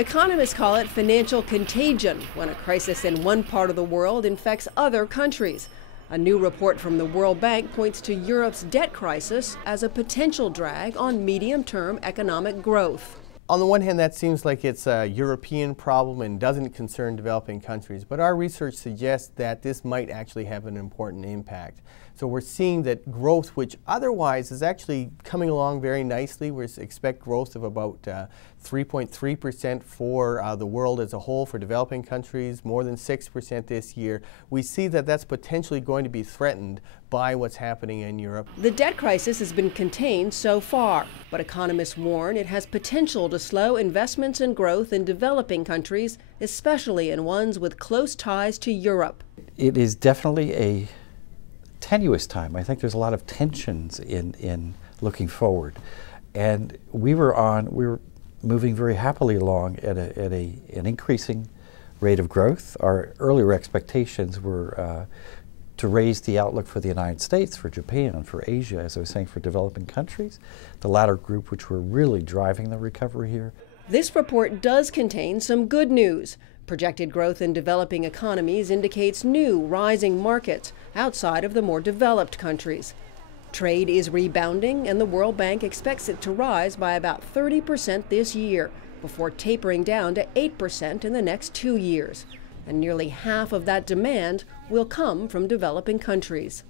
Economists call it financial contagion when a crisis in one part of the world infects other countries. A new report from the World Bank points to Europe's debt crisis as a potential drag on medium-term economic growth. On the one hand, that seems like it's a European problem and doesn't concern developing countries, but our research suggests that this might actually have an important impact. So we're seeing that growth, which otherwise is actually coming along very nicely, we expect growth of about 3.3% for the world as a whole for developing countries, more than 6% this year. We see that that's potentially going to be threatened by what's happening in Europe. The debt crisis has been contained so far, but economists warn it has potential to slow investments and growth in developing countries, especially in ones with close ties to Europe. It is definitely a tenuous time. I think there's a lot of tensions in looking forward. And we were moving very happily along at an increasing rate of growth. Our earlier expectations were to raise the outlook for the United States, for Japan, for Asia, as I was saying, for developing countries, the latter group which were really driving the recovery here. This report does contain some good news. Projected growth in developing economies indicates new rising markets outside of the more developed countries. Trade is rebounding, and the World Bank expects it to rise by about 30% this year, before tapering down to 8% in the next 2 years. And nearly half of that demand will come from developing countries.